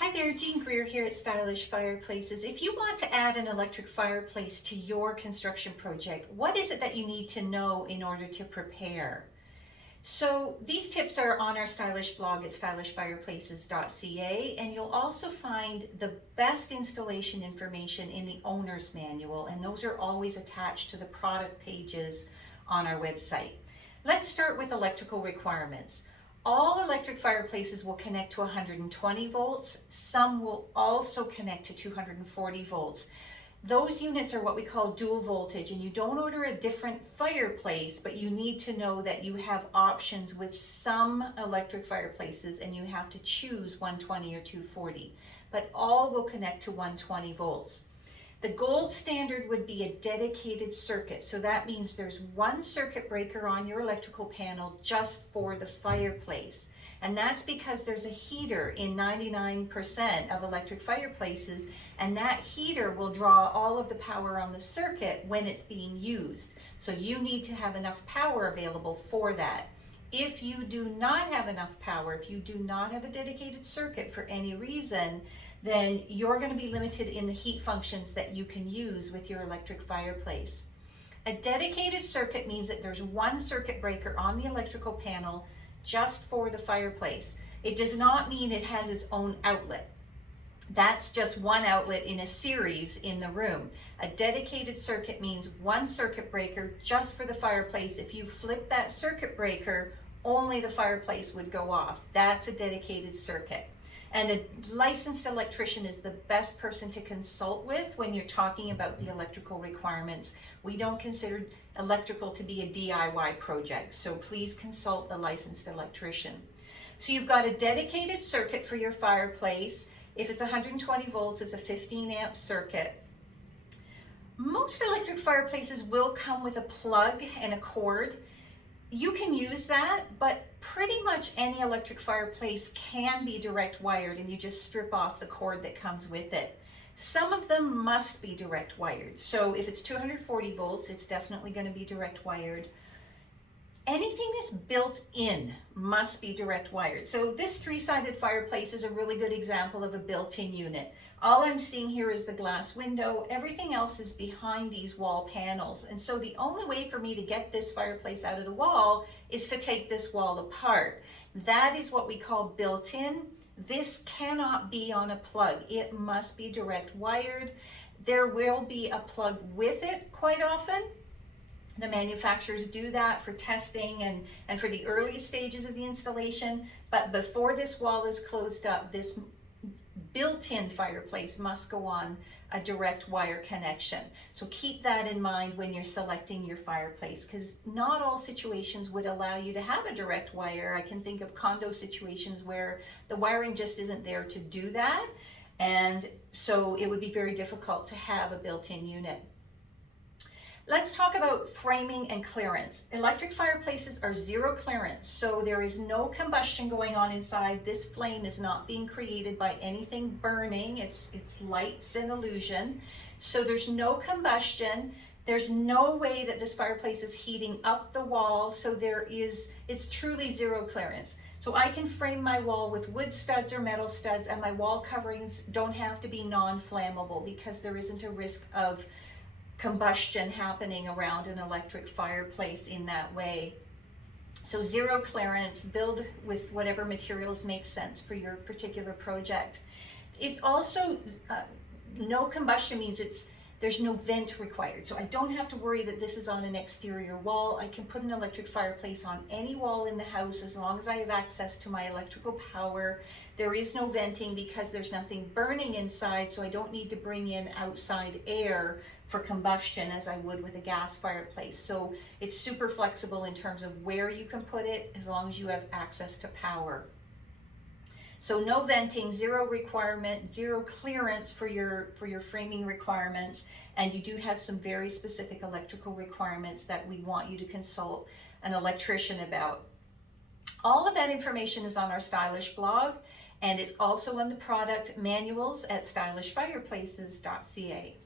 Hi there, Jean Greer here at Stylish Fireplaces. If you want to add an electric fireplace to your construction project, what is it that you need to know in order to prepare? So these tips are on our stylish blog at stylishfireplaces.ca, and you'll also find the best installation information in the owner's manual, and those are always attached to the product pages on our website. Let's start with electrical requirements. All electric fireplaces will connect to 120 volts. Some will also connect to 240 volts. Those units are what we call dual voltage, and you don't order a different fireplace, but you need to know that you have options with some electric fireplaces and you have to choose 120 or 240, but all will connect to 120 volts. The gold standard would be a dedicated circuit. So that means there's one circuit breaker on your electrical panel just for the fireplace. And that's because there's a heater in 99% of electric fireplaces, and that heater will draw all of the power on the circuit when it's being used. So you need to have enough power available for that. If you do not have enough power, if you do not have a dedicated circuit for any reason, then you're going to be limited in the heat functions that you can use with your electric fireplace. A dedicated circuit means that there's one circuit breaker on the electrical panel just for the fireplace. It does not mean it has its own outlet. That's just one outlet in a series in the room. A dedicated circuit means one circuit breaker just for the fireplace. If you flip that circuit breaker, only the fireplace would go off. That's a dedicated circuit. And a licensed electrician is the best person to consult with when you're talking about the electrical requirements. We don't consider electrical to be a DIY project, so please consult a licensed electrician. So you've got a dedicated circuit for your fireplace. If it's 120 volts, it's a 15 amp circuit. Most electric fireplaces will come with a plug and a cord. You can use that, but pretty much any electric fireplace can be direct wired, and you just strip off the cord that comes with it. Some of them must be direct wired. So if it's 240 volts, it's definitely going to be direct wired. Anything that's built in must be direct wired. So this three-sided fireplace is a really good example of a built-in unit. All I'm seeing here is the glass window. Everything else is behind these wall panels. And so the only way for me to get this fireplace out of the wall is to take this wall apart. That is what we call built-in. This cannot be on a plug. It must be direct wired. There will be a plug with it quite often. The manufacturers do that for testing and for the early stages of the installation. But before this wall is closed up, this built-in fireplace must go on a direct wire connection. So keep that in mind when you're selecting your fireplace, because not all situations would allow you to have a direct wire. I can think of condo situations where the wiring just isn't there to do that, and so it would be very difficult to have a built-in unit. Let's talk about framing and clearance. Electric fireplaces are zero clearance, so there is no combustion going on inside. This flame is not being created by anything burning. It's light's an illusion. So there's no combustion. There's no way that this fireplace is heating up the wall, so it's truly zero clearance. So I can frame my wall with wood studs or metal studs, and my wall coverings don't have to be non-flammable because there isn't a risk of combustion happening around an electric fireplace in that way. So zero clearance, build with whatever materials make sense for your particular project. It's also, no combustion means there's no vent required. So I don't have to worry that this is on an exterior wall. I can put an electric fireplace on any wall in the house as long as I have access to my electrical power. There is no venting because there's nothing burning inside, so I don't need to bring in outside air for combustion as I would with a gas fireplace. So it's super flexible in terms of where you can put it as long as you have access to power. So no venting, zero requirement, zero clearance for your framing requirements, and you do have some very specific electrical requirements that we want you to consult an electrician about. All of that information is on our Stylish blog, and it's also on the product manuals at stylishfireplaces.ca.